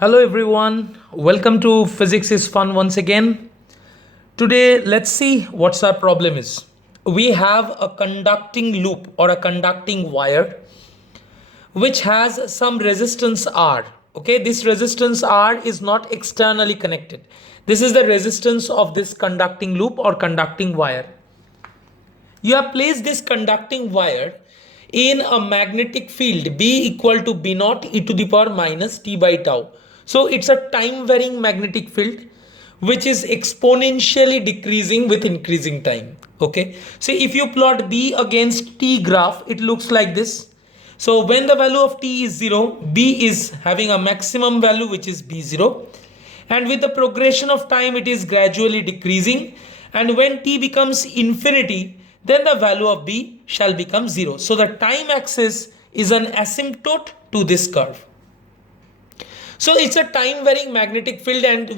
Hello everyone, welcome to Physics is Fun once again. Today let's see what's our problem is. We have a conducting loop or a conducting wire which has some resistance R. Okay, this resistance R is not externally connected. This is the resistance of this conducting loop or conducting wire. You have placed this conducting wire in a magnetic field B equal to B naught e to the power minus T by tau. So it's a time varying magnetic field which is exponentially decreasing with increasing time. Okay. So if you plot B against T graph, it looks like this. So when the value of T is 0, B is having a maximum value which is B0. And with the progression of time, it is gradually decreasing. And when T becomes infinity, then the value of B shall become 0. So the time axis is an asymptote to this curve. So it's a time varying magnetic field, and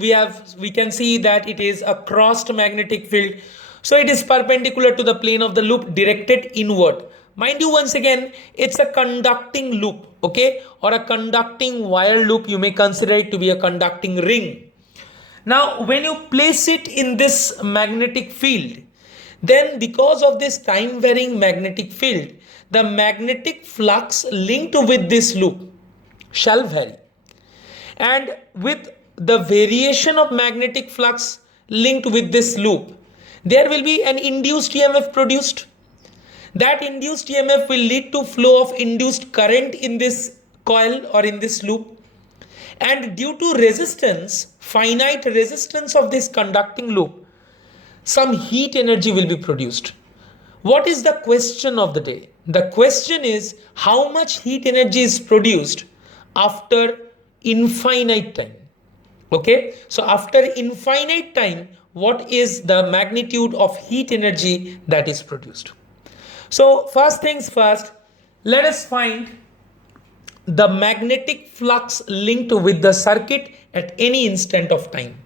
we can see that it is a crossed magnetic field. So it is perpendicular to the plane of the loop, directed inward. Mind you, once again, it's a conducting loop, okay, or a conducting wire loop. You may consider it to be a conducting ring. Now when you place it in this magnetic field, then because of this time varying magnetic field, the magnetic flux linked with this loop shall vary. And with the variation of magnetic flux linked with this loop, there will be an induced EMF produced. That induced EMF will lead to flow of induced current in this coil or in this loop. And due to resistance, finite resistance of this conducting loop, some heat energy will be produced. What is the question of the day? The question is how much heat energy is produced after infinite time. Okay, so after infinite time, what is the magnitude of heat energy that is produced? So first things first, let us find the magnetic flux linked with the circuit at any instant of time.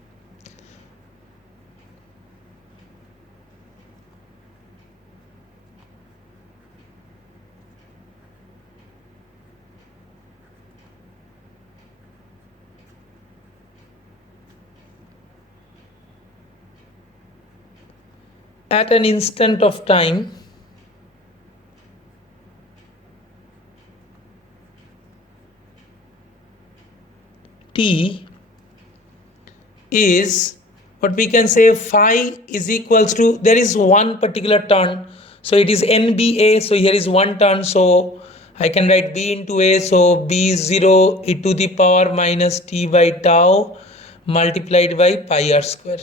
At an instant of time, T is what we can say phi is equals to, there is one particular turn, so it is NBA. So here is one turn, so I can write B into A, so B0 e to the power minus T by tau multiplied by pi r square.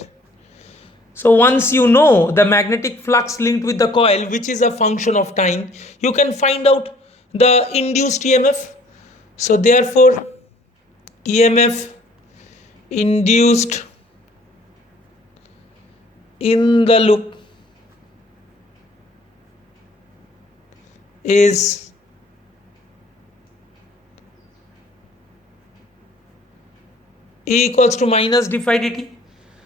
So once you know the magnetic flux linked with the coil, which is a function of time, you can find out the induced EMF. So therefore EMF induced in the loop is E equals to minus d phi dt.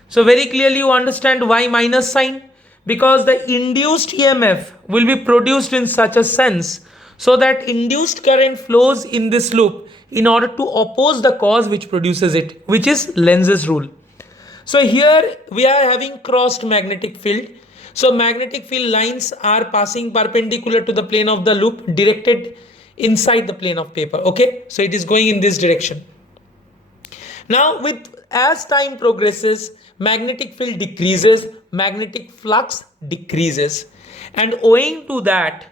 So very clearly you understand why minus sign, because the induced EMF will be produced in such a sense so that induced current flows in this loop in order to oppose the cause which produces it, which is Lenz's rule. So here we are having crossed magnetic field. So magnetic field lines are passing perpendicular to the plane of the loop, directed inside the plane of paper. Okay, so it is going in this direction. Now as time progresses, magnetic field decreases, magnetic flux decreases, and owing to that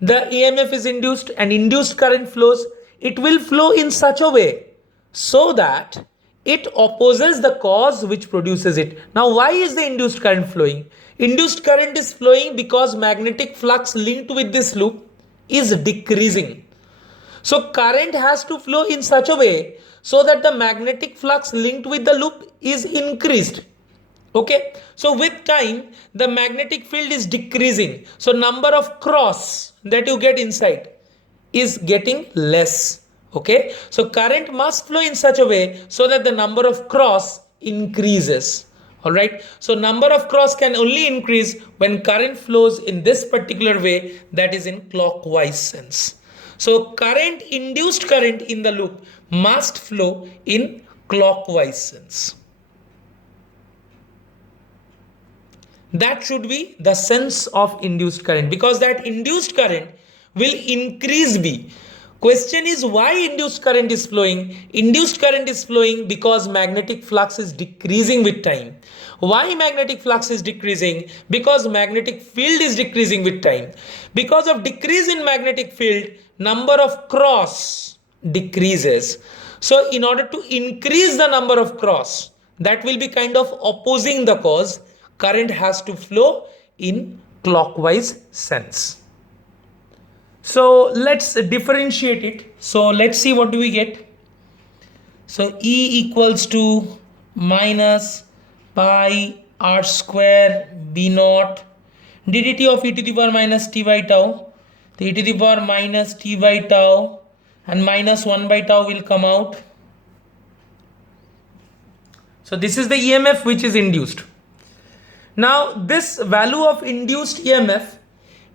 the EMF is induced and induced current flows. It will flow in such a way so that it opposes the cause which produces it. Now why is the induced current flowing? Induced current is flowing because magnetic flux linked with this loop is decreasing. So current has to flow in such a way so that the magnetic flux linked with the loop is increased. Okay, so with time the magnetic field is decreasing, so number of cross that you get inside is getting less. Okay, so current must flow in such a way so that the number of cross increases. All right, so number of cross can only increase when current flows in this particular way, that is in clockwise sense. So induced current in the loop must flow in clockwise sense. That should be the sense of induced current, because that induced current will increase B. Question is, why induced current is flowing? Induced current is flowing because magnetic flux is decreasing with time. Why magnetic flux is decreasing? Because magnetic field is decreasing with time. Because of decrease in magnetic field, number of cross decreases. So in order to increase the number of cross, that will be kind of opposing the cause. Current has to flow in clockwise sense. So let's differentiate it. So let's see what do we get. So E equals to minus pi r square b naught ddt of e to the power minus t by tau. The e to the power minus t by tau and minus 1 by tau will come out. So this is the EMF which is induced. Now this value of induced EMF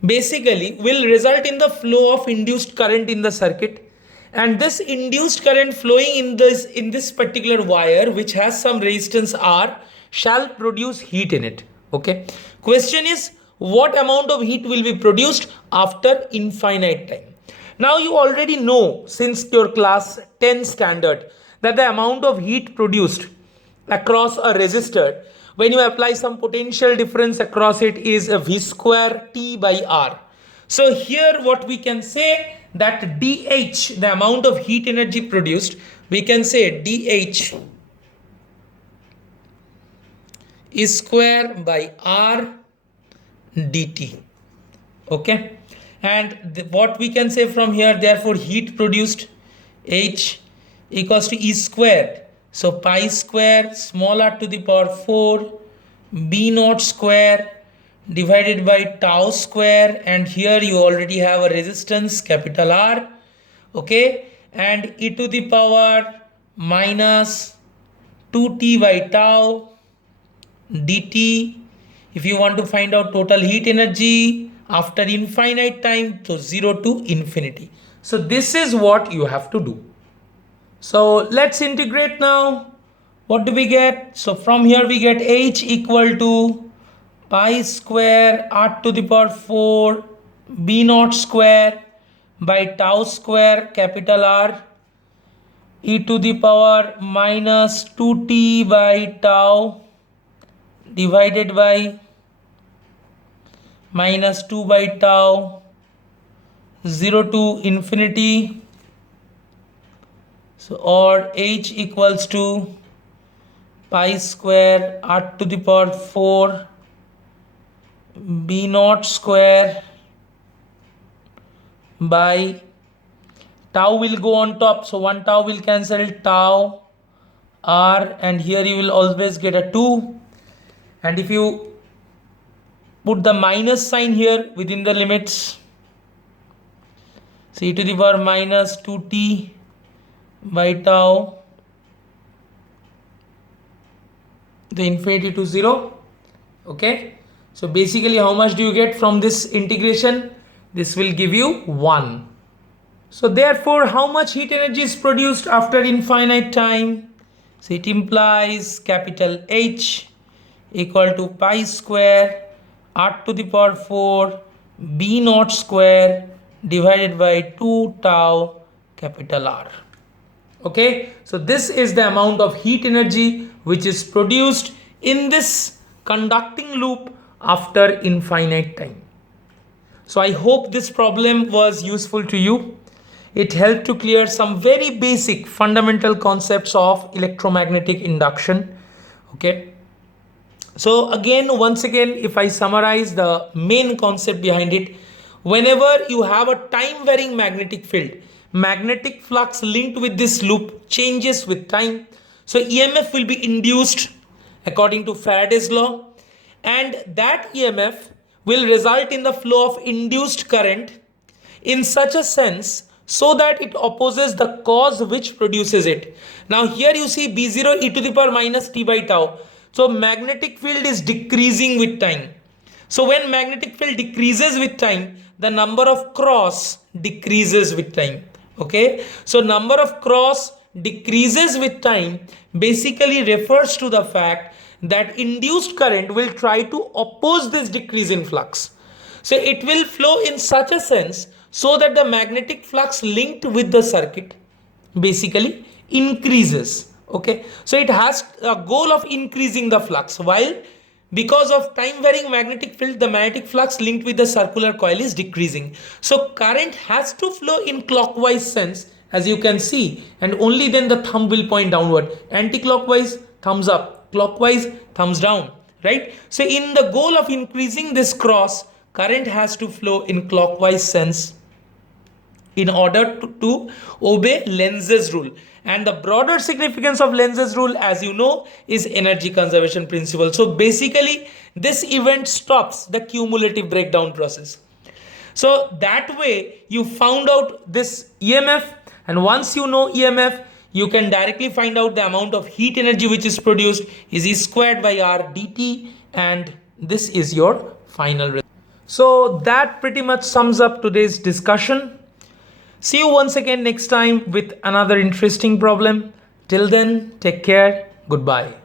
basically will result in the flow of induced current in the circuit, and this induced current flowing in this particular wire which has some resistance R shall produce heat in it. Okay, question is, what amount of heat will be produced after infinite time? Now you already know since your class 10 standard that the amount of heat produced across a resistor when you apply some potential difference across it is a V square T by R. So here what we can say, that dH, the amount of heat energy produced, we can say dH is square by R dt. Okay, and what we can say from here, therefore heat produced H equals to E squared. So pi square small r to the power 4 b naught square divided by tau square, and here you already have a resistance capital R. Okay, and e to the power minus 2t by tau dt. If you want to find out total heat energy after infinite time, so 0 to infinity. So this is what you have to do. So let's integrate now. What do we get? So from here we get H equal to pi square r to the power 4 b naught square by tau square capital R e to the power minus 2t by tau divided by minus 2 by tau 0 to infinity. So or H equals to pi square r to the power 4 b naught square by tau will go on top, so 1 tau will cancel, tau r, and here you will always get a 2, and if you put the minus sign here within the limits, so e to the power minus 2t by tau the infinity to 0. Okay, so basically how much do you get from this integration? This will give you 1. So therefore how much heat energy is produced after infinite time? So it implies capital H equal to pi square r to the power 4 b naught square divided by 2 tau capital R. Okay, so this is the amount of heat energy which is produced in this conducting loop after infinite time. So I hope this problem was useful to you. It helped to clear some very basic fundamental concepts of electromagnetic induction. Okay, so once again, if I summarize the main concept behind it, whenever you have a time varying magnetic field, magnetic flux linked with this loop changes with time. So EMF will be induced according to Faraday's law, and that EMF will result in the flow of induced current in such a sense so that it opposes the cause which produces it. Now here you see B0 e to the power minus t by tau. So magnetic field is decreasing with time. So when magnetic field decreases with time, the number of cross decreases with time. Okay, so number of cross decreases with time basically refers to the fact that induced current will try to oppose this decrease in flux. So it will flow in such a sense so that the magnetic flux linked with the circuit basically increases. Okay, so it has a goal of increasing the flux, while because of time varying magnetic field, the magnetic flux linked with the circular coil is decreasing. So current has to flow in clockwise sense, as you can see, and only then the thumb will point downward. Anti-clockwise, thumbs up; clockwise, thumbs down, right? So in the goal of increasing this cross, current has to flow in clockwise sense in order to obey Lenz's rule. And the broader significance of Lenz's rule, as you know, is energy conservation principle. So basically, this event stops the cumulative breakdown process. So that way, you found out this EMF, and once you know EMF, you can directly find out the amount of heat energy which is produced is E squared by R dt, and this is your final result. So that pretty much sums up today's discussion. See you once again next time with another interesting problem. Till then, take care. Goodbye.